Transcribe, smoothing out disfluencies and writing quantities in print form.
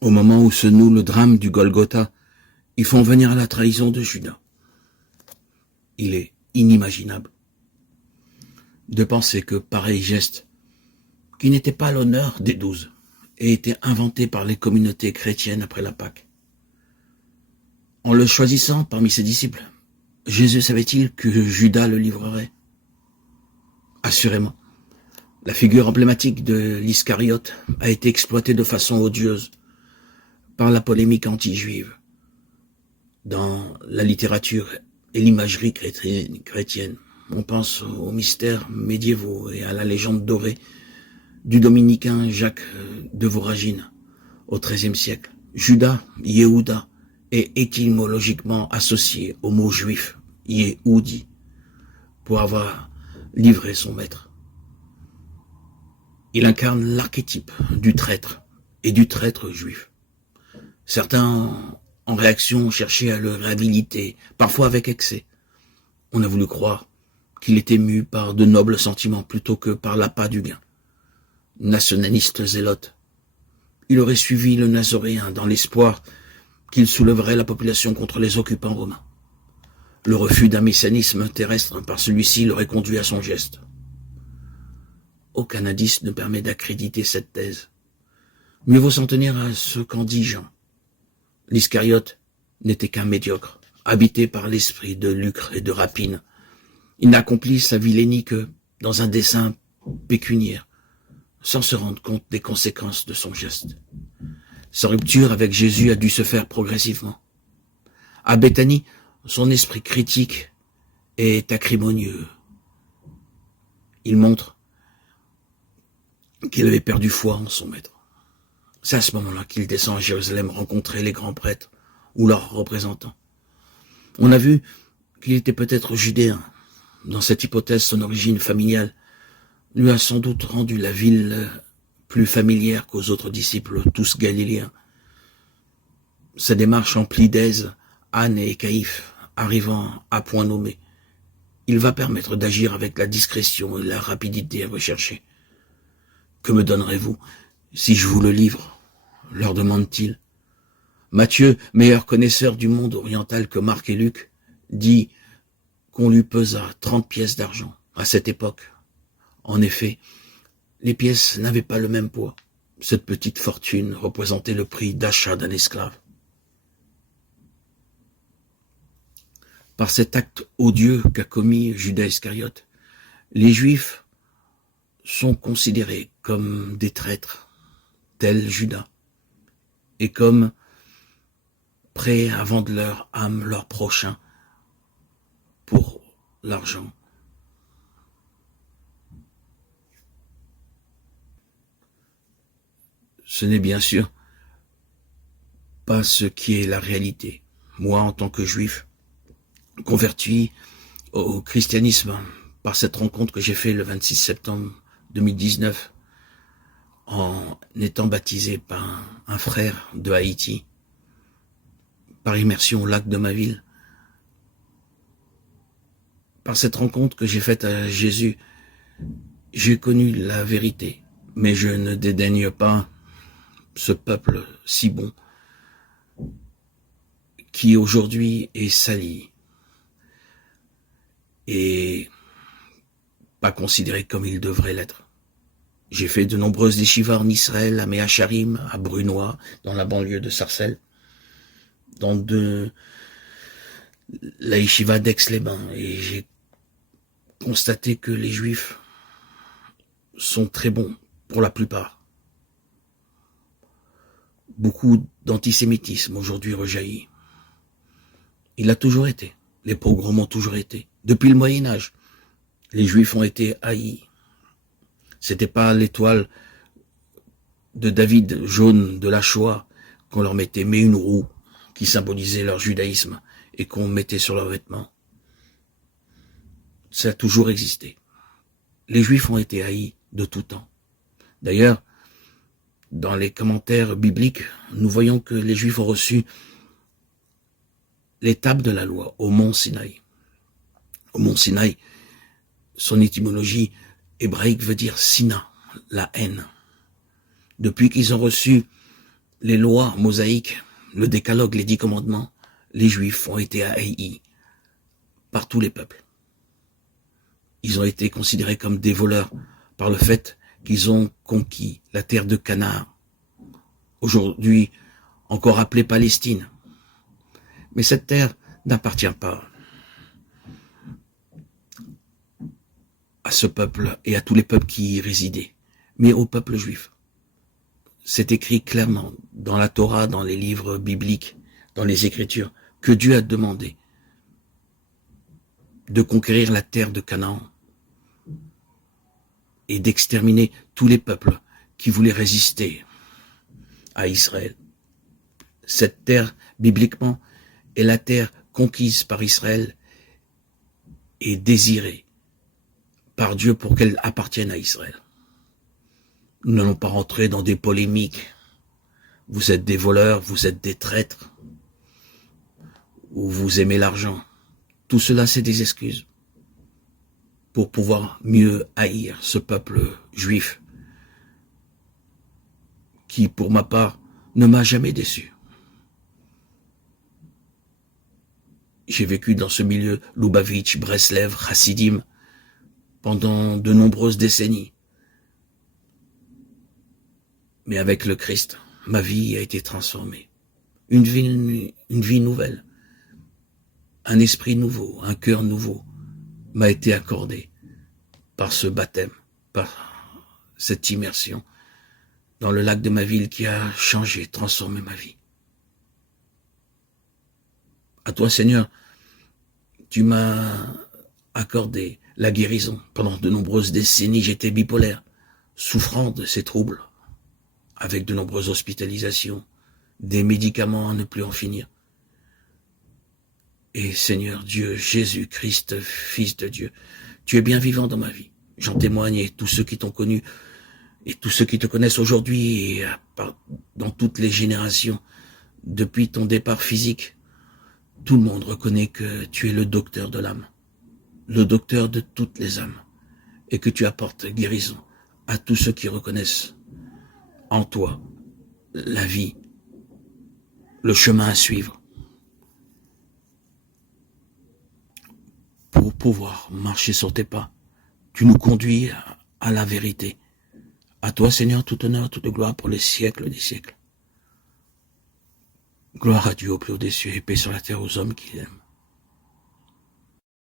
Au moment où se noue le drame du Golgotha, ils font venir la trahison de Judas. Il est inimaginable de penser que pareil geste, qui n'était pas l'honneur des 12, ait été inventé par les communautés chrétiennes après la Pâque. En le choisissant parmi ses disciples, Jésus savait-il que Judas le livrerait? Assurément. La figure emblématique de l'Iscariote a été exploitée de façon odieuse par la polémique anti-juive dans la littérature et l'imagerie chrétienne. On pense aux mystères médiévaux et à la légende dorée du dominicain Jacques de Voragine au XIIIe siècle. Judas, Yehuda, est étymologiquement associé au mot juif, Yehoudi, pour avoir livré son maître. Il incarne l'archétype du traître et du traître juif. Certains, en réaction, cherchaient à le réhabiliter, parfois avec excès. On a voulu croire qu'il était mu par de nobles sentiments plutôt que par l'appât du gain. Nationaliste zélote, il aurait suivi le nazoréen dans l'espoir qu'il soulèverait la population contre les occupants romains. Le refus d'un messianisme terrestre par celui-ci l'aurait conduit à son geste. Aucun indice ne permet d'accréditer cette thèse. Mieux vaut s'en tenir à ce qu'en dit Jean. L'Iscariote n'était qu'un médiocre, habité par l'esprit de lucre et de rapine. Il n'accomplit sa vilainie que dans un dessein pécuniaire, sans se rendre compte des conséquences de son geste. Sa rupture avec Jésus a dû se faire progressivement. À Béthanie, son esprit critique est acrimonieux. Il montre qu'il avait perdu foi en son maître. C'est à ce moment-là qu'il descend à Jérusalem rencontrer les grands prêtres ou leurs représentants. On a vu qu'il était peut-être judéen. Dans cette hypothèse, son origine familiale lui a sans doute rendu la ville plus familière qu'aux autres disciples, tous galiléens. Sa démarche emplie d'aise, Anne et Caïphe, arrivant à point nommé, il va permettre d'agir avec la discrétion et la rapidité recherchée. « Que me donnerez-vous si je vous le livre ?» leur demande-t-il. Matthieu, meilleur connaisseur du monde oriental que Marc et Luc, dit qu'on lui pesa 30 pièces d'argent à cette époque. En effet, les pièces n'avaient pas le même poids. Cette petite fortune représentait le prix d'achat d'un esclave. Par cet acte odieux qu'a commis Judas Iscariote, les Juifs sont considérés comme des traîtres, tel Judas, et comme prêts à vendre leur âme, leur prochain, pour l'argent. Ce n'est bien sûr pas ce qui est la réalité. Moi, en tant que juif, converti au christianisme par cette rencontre que j'ai faite le 26 septembre 2019, en étant baptisé par un frère de Haïti, par immersion au lac de ma ville. Par cette rencontre que j'ai faite à Jésus, j'ai connu la vérité, mais je ne dédaigne pas ce peuple si bon qui aujourd'hui est sali et pas considéré comme il devrait l'être. J'ai fait de nombreuses yeshivas en Israël, à Méacharim, à Brunois, dans la banlieue de Sarcelles, dans la yeshiva d'Aix-les-Bains, et j'ai constaté que les Juifs sont très bons, pour la plupart. Beaucoup d'antisémitisme aujourd'hui rejaillit. Il a toujours été. Les pogroms ont toujours été. Depuis le Moyen-Âge, les Juifs ont été haïs. C'était pas l'étoile de David jaune de la Shoah qu'on leur mettait, mais une roue qui symbolisait leur judaïsme et qu'on mettait sur leurs vêtements. Ça a toujours existé. Les Juifs ont été haïs de tout temps. D'ailleurs, dans les commentaires bibliques, nous voyons que les Juifs ont reçu les tables de la loi au mont Sinaï. Au mont Sinaï, son étymologie hébraïque veut dire Sina, la haine. Depuis qu'ils ont reçu les lois mosaïques, le décalogue, les 10 commandements, les Juifs ont été haïs par tous les peuples. Ils ont été considérés comme des voleurs par le fait qu'ils ont conquis la terre de Canaan, aujourd'hui encore appelée Palestine. Mais cette terre n'appartient pas à ce peuple et à tous les peuples qui y résidaient, mais au peuple juif. C'est écrit clairement dans la Torah, dans les livres bibliques, dans les Écritures, que Dieu a demandé de conquérir la terre de Canaan et d'exterminer tous les peuples qui voulaient résister à Israël. Cette terre, bibliquement, est la terre conquise par Israël et désirée par Dieu pour qu'elle appartienne à Israël. Nous n'allons pas rentrer dans des polémiques. Vous êtes des voleurs, vous êtes des traîtres, ou vous aimez l'argent. Tout cela, c'est des excuses pour pouvoir mieux haïr ce peuple juif qui, pour ma part, ne m'a jamais déçu. J'ai vécu dans ce milieu Lubavitch, Breslev, Chassidim pendant de nombreuses décennies. Mais avec le Christ, ma vie a été transformée. Une vie nouvelle, un esprit nouveau, un cœur nouveau m'a été accordé par ce baptême, par cette immersion dans le lac de ma ville qui a changé, transformé ma vie. À toi, Seigneur, tu m'as accordé la guérison. Pendant de nombreuses décennies, j'étais bipolaire, souffrant de ces troubles, avec de nombreuses hospitalisations, des médicaments à ne plus en finir. Et Seigneur Dieu, Jésus-Christ, Fils de Dieu, tu es bien vivant dans ma vie. J'en témoigne, et tous ceux qui t'ont connu, et tous ceux qui te connaissent aujourd'hui, et dans toutes les générations, depuis ton départ physique, tout le monde reconnaît que tu es le docteur de l'âme, le docteur de toutes les âmes, et que tu apportes guérison à tous ceux qui reconnaissent en toi la vie, le chemin à suivre, pour pouvoir marcher sur tes pas. Tu nous conduis à la vérité. À toi, Seigneur, tout honneur, toute gloire pour les siècles des siècles. Gloire à Dieu au plus haut des cieux et paix sur la terre aux hommes qui l'aiment.